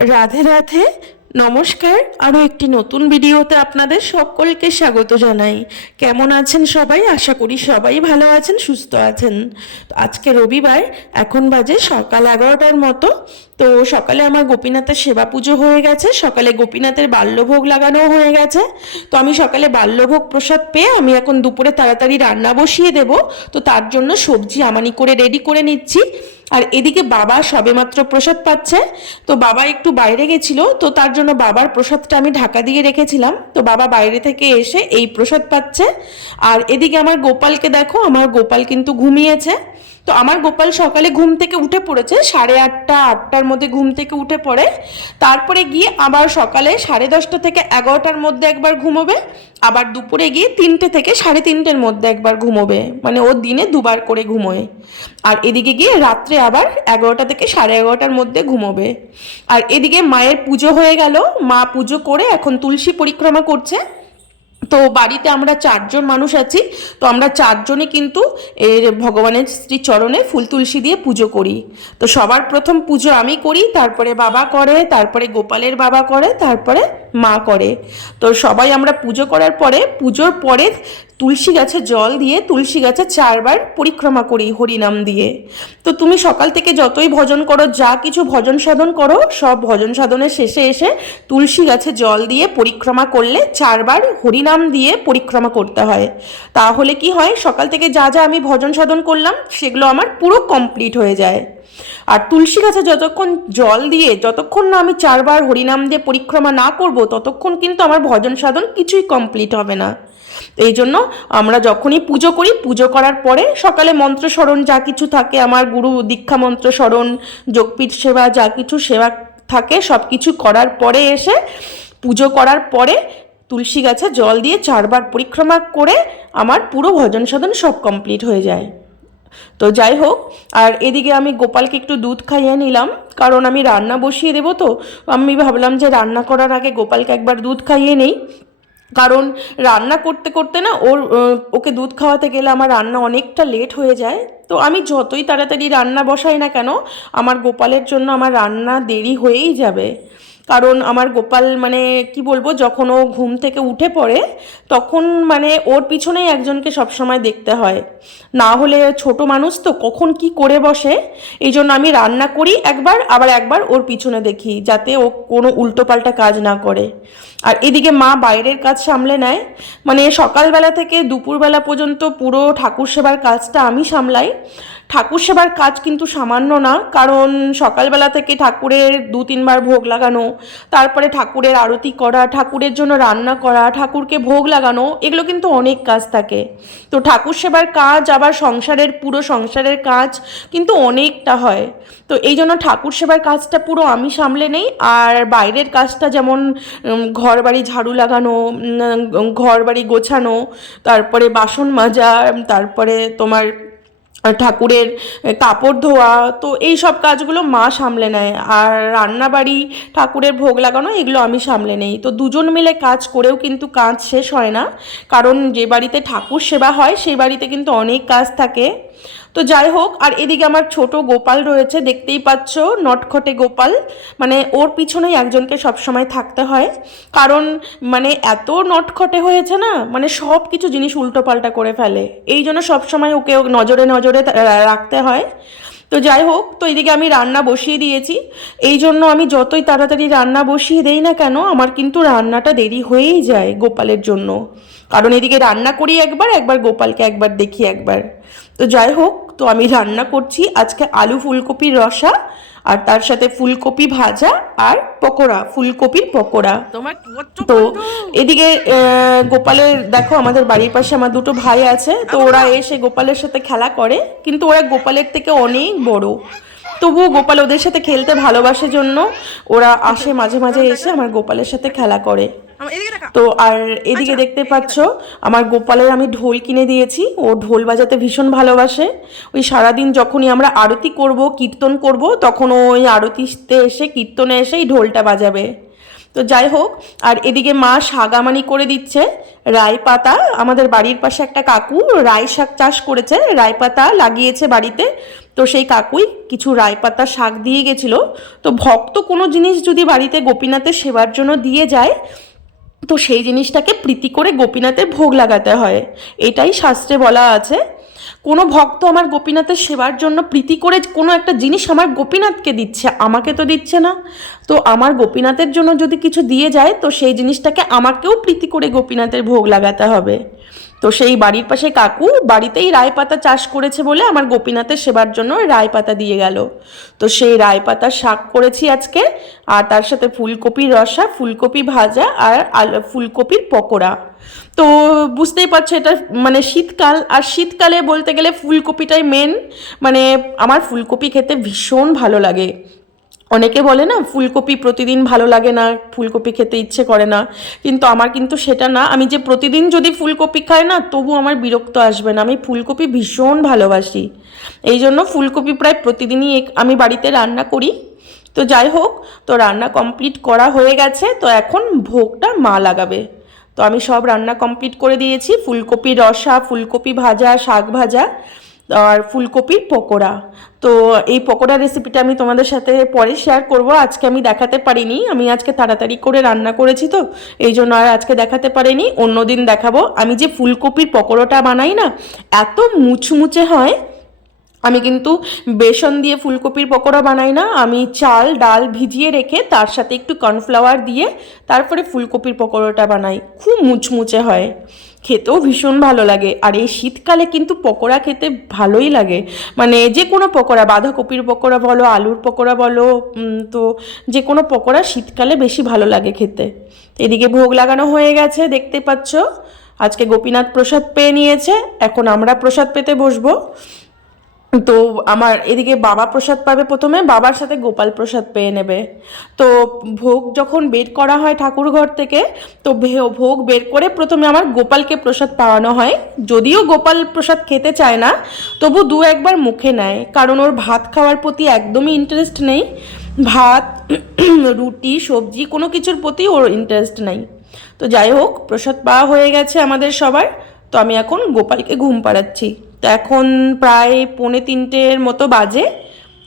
রাধে রাধে, নমস্কার। আরও একটি নতুন ভিডিওতে আপনাদের সকলকে স্বাগত জানাই। কেমন আছেন সবাই? আশা করি সবাই ভালো আছেন, সুস্থ আছেন। তো আজকে রবিবার, এখন বাজে সকাল এগারোটার মতো। তো সকালে আমার গোপীনাথের সেবা পুজো হয়ে গেছে, সকালে গোপীনাথের বাল্যভোগ লাগানো হয়ে গেছে। তো আমি সকালে বাল্যভোগ প্রসাদ পেয়ে আমি এখন দুপুরে তাড়াতাড়ি রান্না বসিয়ে দেব। তো তার জন্য সবজি আমানি করে রেডি করে নিচ্ছি। আর এদিকে বাবা সবেমাত্র প্রসাদ পাচ্ছে। তো বাবা একটু বাইরে গেছিল, তো তার জন্য বাবার প্রসাদটা আমি ঢাকা দিয়ে রেখেছিলাম। তো বাবা বাইরে থেকে এসে এই প্রসাদ পাচ্ছে। আর এদিকে আমার গোপালকে দেখো, আমার গোপাল কিন্তু ঘুমিয়েছে। তো আমার গোপাল সকালে ঘুম থেকে উঠে পড়েছে, সাড়ে আটটা, আটটার মধ্যে ঘুম থেকে উঠে পড়ে। তারপরে গিয়ে আবার সকালে সাড়ে দশটা থেকে এগারোটার মধ্যে একবার ঘুমোবে, আবার দুপুরে গিয়ে তিনটে থেকে সাড়ে তিনটের মধ্যে একবার ঘুমোবে। মানে ও দিনে দুবার করে ঘুমোয়। আর এদিকে গিয়ে রাত্রে আবার এগারোটা থেকে সাড়ে এগারোটার মধ্যে ঘুমোবে। আর এদিকে মায়ের পুজো হয়ে গেল। মা পুজো করে এখন তুলসী পরিক্রমা করছে। তো বাড়িতে আমরা চারজন মানুষ আছি, তো আমরা চারজনই কিন্তু এর ভগবানের শ্রী চরণে ফুল তুলসী দিয়ে পুজো করি। তো সবার প্রথম পুজো আমি করি, তারপরে বাবা করে, তারপরে গোপালের বাবা করে, তারপরে মা করে। তো সবাই আমরা পুজো করার পরে, পুজোর পরে তুলসী গাছে জল দিয়ে তুলসী গাছে চারবার পরিক্রমা করি হরিনাম দিয়ে। তো তুমি সকাল থেকে যতই ভজন করো, যা কিছু ভজন সাধন করো, সব ভজন সাধনের শেষে এসে তুলসী গাছে জল দিয়ে পরিক্রমা করলে চারবার হরিনাম দিয়ে পরিক্রমা করতে হয়। তাহলে কি হয়? সকাল থেকে যা যা আমি ভজন সাধন করলাম, সেগুলো আমার পুরো কমপ্লিট হয়ে যায়। আর তুলসী গাছে যতক্ষণ জল দিয়ে, যতক্ষণ না আমি চারবার হরিনাম দিয়ে পরিক্রমা না করব, ততক্ষণ কিন্তু আমার ভজন সাধন কিছুই কমপ্লিট হবে না। এই জন্য আমরা যখনই পুজো করি, পুজো করার পরে সকালে মন্ত্র স্মরণ যা কিছু থাকে, আমার গুরু দীক্ষা মন্ত্র স্মরণ, যোগপীঠ সেবা যা কিছু সেবা থাকে সব কিছু করার পরে এসে পুজো করার পরে তুলসী গাছে জল দিয়ে চারবার পরিক্রমা করে আমার পুরো ভজন সাধন সব কমপ্লিট হয়ে যায়। তো যাই হোক, আর এদিকে আমি গোপালকে একটু দুধ খাইয়ে নিলাম, কারণ আমি রান্না বসিয়ে দেবো তো। আমি ভাবলাম যে রান্না করার আগে গোপালকে একবার দুধ খাইয়ে নেই, কারণ রান্না করতে করতে না ওর ওকে দুধ খাওয়াতে গেলে আমার রান্না অনেকটা লেট হয়ে যায়। তো আমি যতই তাড়াতাড়ি রান্না বসাই না কেন, আমার গোপালের জন্য আমার রান্না দেরি হয়েই যাবে। কারণ আমার গোপাল মানে কি বলব, যখন ও ঘুম থেকে উঠে পড়ে, তখন মানে ওর পিছনেই একজনকে সবসময় দেখতে হয়। না হলে ছোট মানুষ তো কখন কি করে বসে? এই জন্য আমি রান্না করি একবার, আবার একবার ওর পিছনে দেখি, যাতে ও কোনো উল্টোপাল্টা কাজ না করে। আর এদিকে মা বাইরের কাজ সামলে নেয়। মানে সকালবেলা থেকে দুপুরবেলা পর্যন্ত পুরো ঠাকুর সেবার কাজটা আমি সামলাই। ঠাকুর সেবার কাজ কিন্তু সামান্য না, কারণ সকালবেলা থেকে ঠাকুরের দু তিনবার ভোগ লাগানো, তারপরে ঠাকুরের আরতি করা, ঠাকুরের জন্য রান্না করা, ঠাকুরকে ভোগ লাগানো, এগুলো কিন্তু অনেক কাজ থাকে। তো ঠাকুর সেবার কাজ, আবার সংসারের, পুরো সংসারের কাজ কিন্তু অনেকটা হয়। তো এই জন্য ঠাকুর সেবার কাজটা পুরো আমি সামলে নেই, আর বাইরের কাজটা যেমন ঘর বাড়ি ঝাড়ু লাগানো ঘর বাড়ি গোছানো, তারপরে বাসন মাজা, তারপরে তোমার ঠাকুরের কাপড় ধোয়া, তো এই সব কাজগুলো মা সামলে নেয়। আর রান্নাবাড়ি, ঠাকুরের ভোগ লাগানো, এগুলো আমি সামলে নেই। তো দুজন মিলে কাজ করেও কিন্তু কাজ শেষ হয় না। কারণ যে বাড়িতে ঠাকুর সেবা হয় সেই বাড়িতে কিন্তু অনেক কাজ থাকে। তো যাই হোক, আর এদিকে আমার ছোট গোপাল রয়েছে, দেখতেই পাচ্ছ, নটখটে গোপাল। মানে ওর পিছনেই একজনকে সবসময় থাকতে হয়। কারণ মানে এত নটখটে হয়েছে না মানে সব কিছু জিনিস উল্টোপাল্টা করে ফেলে। এই জন্য সবসময় ওকে নজরে নজরে রাখতে হয়। তো যাই হোক, তো এদিকে আমি রান্না বসিয়ে দিয়েছি। এই জন্য আমি যতই তাড়াতাড়ি রান্না বসিয়ে দেই না কেন, আমার কিন্তু রান্নাটা দেরি হয়েই যায় গোপালের জন্য। কারণ এদিকে রান্না করি একবার একবার গোপালকে একবার দেখি একবার। তো যাই হোক তো আমি রান্না করছি। আজকে আলু ফুলকপির রসা আর তার সাথে ফুলকপি ভাজা আর পকোড়া ফুলকপির পকোড়া। তো এদিকে গোপালের দেখো আমাদের বাড়ির পাশে আমার দুটো ভাই আছে তো ওরা এসে গোপালের সাথে খেলা করে কিন্তু ওরা গোপালের থেকে অনেক বড়। তবুও গোপাল ওদের সাথে খেলতে ভালোবাসে জন্য ওরা আসে মাঝে মাঝে এসে আমার গোপালের সাথে খেলা করে। তো আর এদিকে দেখতে পাচ্ছ আমার গোপালের আমি ঢোল কিনে দিয়েছি। ও ঢোল বাজাতে ভীষণ ভালোবাসে। ওই সারাদিন যখনই আমরা আরতি করব কীর্তন করব তখন ওই আরতিতে এসে কীর্তনে এসে এই ঢোলটা বাজাবে। তো তো যাই হোক আর এদিকে মা সাগামানি করে দিচ্ছে। রায় পাতা আমাদের বাড়ির পাশে একটা কাকু রায় শাক চাষ করেছে। রায় পাতা লাগিয়েছে বাড়িতে। তো সেই কাকুই কিছু রায় পাতা শাক দিয়ে গেছিল। তো ভক্ত কোনো জিনিস যদি বাড়িতে গোপীনাথের সেবার জন্য দিয়ে যায় তো সেই জিনিসটাকে প্রীতি করে গোপীনাথের ভোগ লাগাতে হয়। এটাই শাস্ত্রে বলা আছে। কোনো ভক্ত আমার গোপীনাথের সেবার জন্য প্রীতি করে কোনো একটা জিনিস আমার গোপীনাথকে দিচ্ছে, আমাকে তো দিচ্ছে না। তো আমার গোপীনাথের জন্য যদি কিছু দিয়ে যায়, তো সেই জিনিসটাকে আমাকেও প্রীতি করে গোপীনাথের ভোগ লাগাতে হবে। তো সেই বাড়ির পাশে কাকু বাড়িতেই রায় পাতা চাষ করেছে বলে আমার গোপীনাথের সেবার জন্য রায় পাতা দিয়ে গেল। তো সেই রায় পাতার শাক করেছি আজকে, আর তার সাথে ফুলকপির রসা, ফুলকপি ভাজা আর ফুলকপির পকোড়া। তো বুঝতেই পারছ এটা মানে শীতকাল, আর শীতকালে বলতে গেলে ফুলকপিটাই মেন মানে আমার ফুলকপি খেতে ভীষণ ভালো লাগে। অনেকে বলে না, ফুলকপি প্রতিদিন ভালো লাগে না, ফুলকপি খেতে ইচ্ছে করে না। কিন্তু আমার কিন্তু সেটা না, আমি যে প্রতিদিন যদি ফুলকপি খাই না, তবু আমার বিরক্ত আসবে না। আমি ফুলকপি ভীষণ ভালোবাসি। এই জন্য ফুলকপি প্রায় প্রতিদিনই আমি বাড়িতে রান্না করি। তো যাই হোক, তো রান্না কমপ্লিট করা হয়ে গেছে, তো এখন ভোগটা মা লাগাবে। তো আমি সব রান্না কমপ্লিট করে দিয়েছি, ফুলকপি রসা, ফুলকপি ভাজা, শাক ভাজা। আর ফুলকপির পকোড়া। তো এই পকোড়া রেসিপিটা আমি তোমাদের সাথে পরে শেয়ার করব। আজকে আমি দেখাতে পারিনি। আমি আজকে তাড়াতাড়ি করে রান্না করেছি তো। এই জন্য আর আজকে দেখাতে পারিনি। অন্যদিন দেখাবো। আমি যে ফুলকপির পকোড়াটা বানাই না, এত মুচমুচে হয়। আমি কিন্তু বেসন দিয়ে ফুলকপির পকোড়া বানাই না। আমি চাল, ডাল ভিজিয়ে রেখে তার সাথে একটু কর্নফ্লাওয়ার দিয়ে তারপরে ফুলকপির পকোড়াটা বানাই। খুব মুচমুচে হয়। খেতেও ভীষণ ভালো লাগে। আর এই শীতকালে কিন্তু পকোড়া খেতে ভালোই লাগে। মানে যে কোনো পকোড়া, বাঁধাকপির পকোড়া বলো, আলুর পকোড়া বলো তো যে কোনো পকোড়া শীতকালে বেশি ভালো লাগে খেতে। এদিকে ভোগ লাগানো হয়ে গেছে, দেখতে পাচ্ছ। আজকে গোপীনাথ প্রসাদ পেয়ে নিয়েছে। এখন আমরা প্রসাদ পেতে বসবো। তো আমার এদিকে বাবা প্রসাদ পাবে প্রথমে, বাবার সাথে গোপাল প্রসাদ পেয়ে নেবে। তো ভোগ যখন বের করা হয় ঠাকুর ঘর থেকে, তো ভোগ বের করে প্রথমে আমার গোপালকে প্রসাদ পাওয়ানো হয়। যদিও গোপাল প্রসাদ খেতে চায় না, তবু দু একবার মুখে নেয়, কারণ ওর ভাত খাওয়ার প্রতি একদমই ইন্টারেস্ট নেই। ভাত, রুটি, সবজি, কোনো কিছুর প্রতি ওর ইন্টারেস্ট নেই। তো যাই হোক, প্রসাদ পাওয়া হয়ে গেছে আমাদের সবার। তো আমি এখন গোপালকে ঘুম পাড়াচ্ছি। তো এখন প্রায় পৌনে তিনটের মতো বাজে।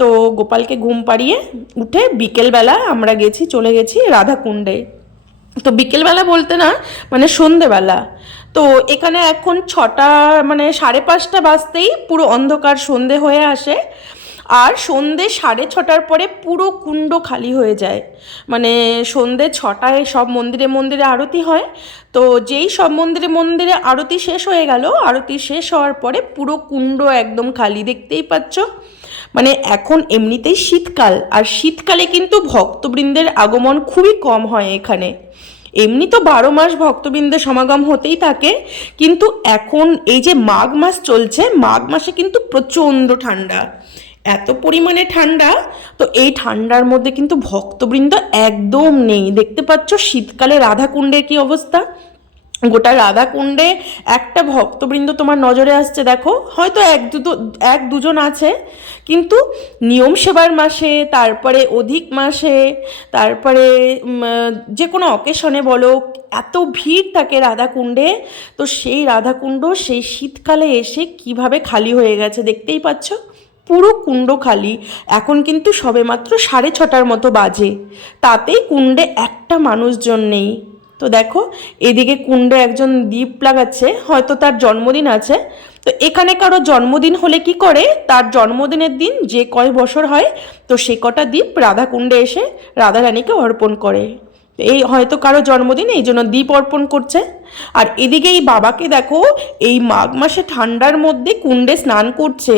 তো গোপালকে ঘুম পাড়িয়ে উঠে বিকেলবেলা আমরা গেছি, চলে গেছি রাধাকুণ্ডে। তো বিকেলবেলা বলতে না মানে সন্ধেবেলা। তো এখানে এখন ছটা মানে সাড়ে পাঁচটা বাজতেই পুরো অন্ধকার সন্ধে হয়ে আসে। আর সন্ধে সাড়ে ছটার পরে পুরো কুণ্ড খালি হয়ে যায়। মানে সন্ধে ছটায় সব মন্দিরে মন্দিরে আরতি হয়। তো যেই সব মন্দিরে মন্দিরে আরতি শেষ হয়ে গেল, আরতি শেষ হওয়ার পরে পুরো কুণ্ড একদম খালি দেখতেই পাচ্ছ। মানে এখন এমনিতেই শীতকাল, আর শীতকালে কিন্তু ভক্তবৃন্দের আগমন খুবই কম হয় এখানে। এমনি তো বারো মাস ভক্তবৃন্দের সমাগম হতেই থাকে, কিন্তু এখন এই যে মাঘ মাস চলছে, মাঘ মাসে কিন্তু প্রচণ্ড ঠান্ডা। এত পরিমাণে ঠান্ডা? তো এই ঠান্ডার মধ্যে কিন্তু ভক্তবৃন্দ একদম নেই। দেখতে পাচ্ছ শীতকালে রাধাকুণ্ডের কি অবস্থা? গোটা রাধাকুণ্ডে একটা ভক্তবৃন্দ তোমার নজরে আসছে, দেখো। হয়তো এক দুটো, এক দুজন আছে, কিন্তু নিয়ম সেবার মাসে, তারপরে অধিক মাসে, তারপরে যে কোনো অকেশনে বলো, এত ভিড় থাকে রাধাকুণ্ডে। তো সেই রাধাকুণ্ড, সেই শীতকালে এসে কীভাবে খালি হয়ে গেছে, দেখতেই পাচ্ছ? পুরো কুণ্ড খালি। এখন কিন্তু সবেমাত্র সাড়ে ছটার মতো বাজে। তাতেই কুণ্ডে একটা মানুষজন নেই। তো দেখো, এদিকে কুণ্ডে একজন দ্বীপ লাগাচ্ছে, হয়তো তার জন্মদিন আছে। তো এখানে কারও জন্মদিন হলে কি করে? তার জন্মদিনের দিন যে কয় বছর হয়, তো সে কটা দ্বীপ রাধাকুণ্ডে এসে রাধারানীকে অর্পণ করে। এই হয়তো কারও জন্মদিন, এই জন্য দ্বীপ অর্পণ করছে। আর এদিকে এই বাবাকে দেখো, এই মাঘ মাসে ঠান্ডার মধ্যে কুণ্ডে স্নান করছে।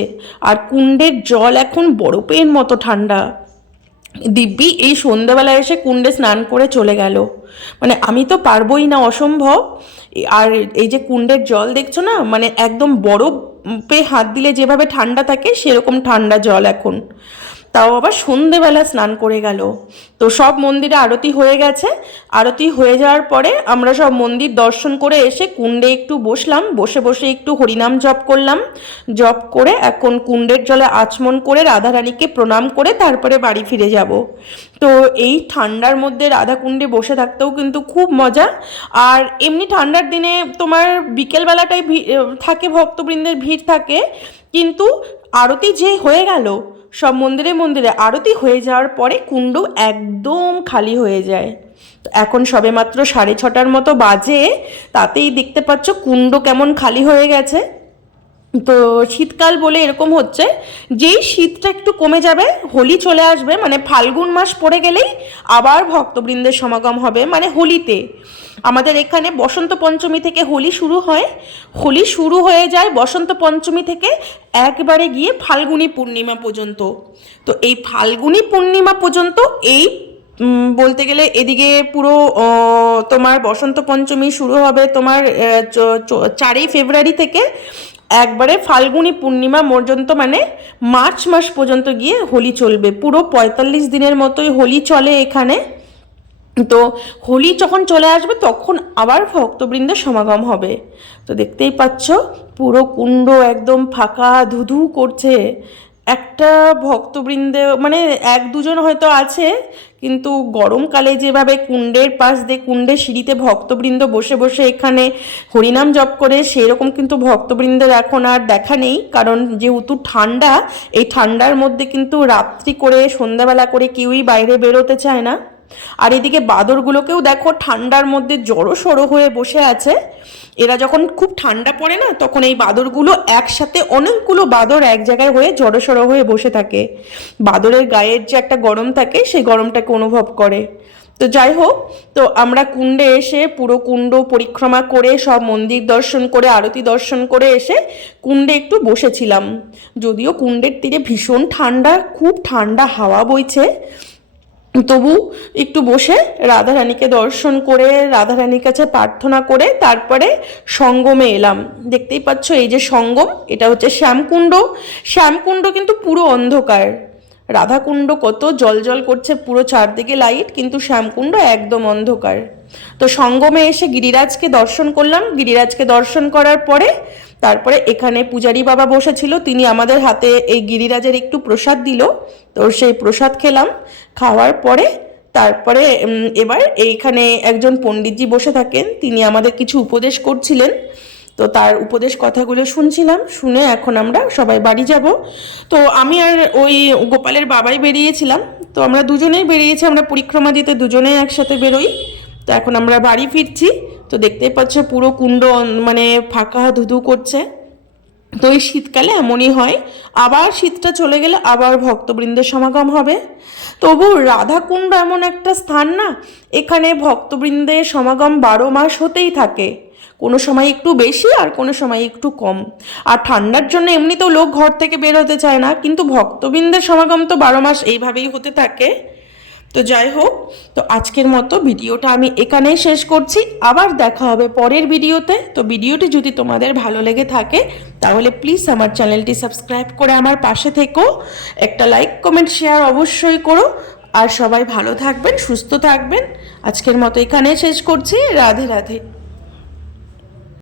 আর কুণ্ডের জল এখন বরফের মতো ঠান্ডা। দিব্যি এই সন্ধ্যাবেলা এসে কুণ্ডে স্নান করে চলে গেল। মানে আমি তো পারবোই না, অসম্ভব। আর এই যে কুণ্ডের জল দেখছ না মানে একদম বরফে হাত দিলে যেভাবে ঠান্ডা থাকে, সেরকম ঠান্ডা জল এখন। তাও আবার সন্ধেবেলা স্নান করে গেল। তো সব মন্দিরে আরতি হয়ে গেছে। আরতি হয়ে যাওয়ার পরে আমরা সব মন্দির দর্শন করে এসে কুণ্ডে একটু বসলাম। বসে বসে একটু হরিনাম জপ করলাম। জপ করে এখন কুণ্ডের জলে আচমন করে রাধারানীকে প্রণাম করে তারপরে বাড়ি ফিরে যাব। তো এই ঠান্ডার মধ্যে রাধা কুণ্ডে বসে থাকতেও কিন্তু খুব মজা। আর এমনি ঠান্ডার দিনে তোমার বিকেলবেলাটাই থাকে ভক্তবৃন্দের ভিড় থাকে। কিন্তু আরতি যে হয়ে গেল, সব মন্দিরে মন্দিরে আরতি হয়ে যাওয়ার পরে কুণ্ড একদম খালি হয়ে যায়। তো এখন সবে মাত্র সাড়ে ছটার মতো বাজে, তাতেই দেখতে পাচ্ছ কুণ্ড কেমন খালি হয়ে গেছে। তো শীতকাল বলে এরকম হচ্ছে, যেই শীতটা একটু কমে যাবে, হোলি চলে আসবে মানে ফাল্গুন মাস পড়ে গেলেই আবার ভক্তবৃন্দের সমাগম হবে মানে হোলিতে। আমাদের এখানে বসন্ত পঞ্চমী থেকে হোলি শুরু হয়, হোলি শুরু হয়ে যায় বসন্ত পঞ্চমী থেকে একবারে গিয়ে ফাল্গুনী পূর্ণিমা পর্যন্ত। তো এই ফাল্গুনী পূর্ণিমা পর্যন্ত এই বলতে গেলে এদিকে পুরো তোমার বসন্ত পঞ্চমী শুরু হবে তোমার চারই ফেব্রুয়ারি থেকে একবারে ফাল্গুনি পূর্ণিমা পর্যন্ত মানে মার্চ মাস পর্যন্ত গিয়ে হোলি চলবে। পুরো পঁয়তাল্লিশ দিনের মতোই হোলি চলে এখানে। তো হোলি যখন চলে আসবে, তখন আবার ভক্তবৃন্দের সমাগম হবে। তো দেখতেই পাচ্ছ, পুরো কুণ্ড একদম ফাঁকা ধুধু করছে। একটা ভক্তবৃন্দে মানে এক দুজন হয়তো আছে, কিন্তু গরমকালে যেভাবে কুণ্ডের পাশ দিয়ে কুণ্ডের সিঁড়িতে ভক্তবৃন্দ বসে বসে এখানে হরিনাম জপ করে, সেরকম কিন্তু ভক্তবৃন্দের এখন আর দেখা নেই। কারণ যেহেতু ঠান্ডা, এই ঠান্ডার মধ্যে কিন্তু রাত্রি করে, সন্ধ্যাবেলা করে কেউই বাইরে বেরোতে চায় না। আর এদিকে বাদরগুলোকেও দেখো ঠান্ডার মধ্যে জড়ো হয়ে বসে আছে। এরা যখন খুব ঠান্ডা পড়ে না, তখন এই বাদরগুলো একসাথে অনেকগুলো বাদর এক জায়গায় হয়ে জড়ো হয়ে বসে থাকে। বাদরের গায়ের যে একটা গরম থাকে, সেই গরমটাকে অনুভব করে। তো যাই হোক, তো আমরা কুণ্ডে এসে পুরো কুণ্ড পরিক্রমা করে, সব মন্দির দর্শন করে, আরতি দর্শন করে এসে কুণ্ডে একটু বসেছিলাম। যদিও কুণ্ডের তীরে ভীষণ ঠান্ডা, খুব ঠান্ডা হাওয়া বইছে। তবু একটু বসে রাধারানীকে দর্শন করে, রাধারানীর কাছে প্রার্থনা করে, তারপরে সঙ্গমে এলাম। দেখতেই পাচ্ছ এই যে সঙ্গম, এটা হচ্ছে শ্যামকুণ্ড। শ্যামকুণ্ড কিন্তু পুরো অন্ধকার। রাধাকুণ্ড কত জল জল করছে, পুরো চারদিকে লাইট কিন্তু শ্যামকুণ্ড একদম অন্ধকার। তো সঙ্গমে এসে গিরিরাজকে দর্শন করলাম। গিরিরাজকে দর্শন করার পরে তারপরে এখানে পূজারি বাবা বসেছিল, তিনি আমাদের হাতে এই গিরিরাজের একটু প্রসাদ দিল। তো সেই প্রসাদ খেলাম, খাওয়ার পরে তারপরে এবার এইখানে একজন পণ্ডিতজি বসে থাকেন, তিনি আমাদের কিছু উপদেশ করছিলেন। তো তার উপদেশ কথাগুলো শুনছিলাম, শুনে এখন আমরা সবাই বাড়ি যাব। তো আমি আর ওই গোপালের বাবাই বেরিয়েছিলাম। তো আমরা দুজনেই বেরিয়েছি, আমরা পরিক্রমা দিতে দুজনেই একসাথে বেরোই। তো এখন আমরা বাড়ি ফিরছি। তো দেখতেই পাচ্ছ পুরো কুণ্ড মানে ফাঁকা ধুধু করছে। তো এই শীতকালে এমনই হয়, আবার শীতটা চলে গেলে আবার ভক্তবৃন্দের সমাগম হবে। তবু রাধাকুণ্ড এমন একটা স্থান না, এখানে ভক্তবৃন্দের সমাগম বারো মাস হতেই থাকে। কোনো সময় একটু বেশি আর কোনো সময় একটু কম। আর ঠান্ডার জন্য এমনিতেও লোক ঘর থেকে বের হতে চায় না, কিন্তু ভক্তবৃন্দের সমাগম তো বারো মাস এইভাবেই হতে থাকে। তো যাই হোক, তো আজকের মতো ভিডিওটা আমি এখানেই শেষ করছি। আবার দেখা হবে পরের ভিডিওতে। তো ভিডিওটি যদি তোমাদের ভালো লেগে থাকে, তাহলে প্লিজ আমার চ্যানেলটি সাবস্ক্রাইব করে আমার পাশে থেকো। একটা লাইক কমেন্ট শেয়ার অবশ্যই করো। আর সবাই ভালো থাকবেন, সুস্থ থাকবেন। আজকের মতো এখানেই শেষ করছি। রাধে রাধে।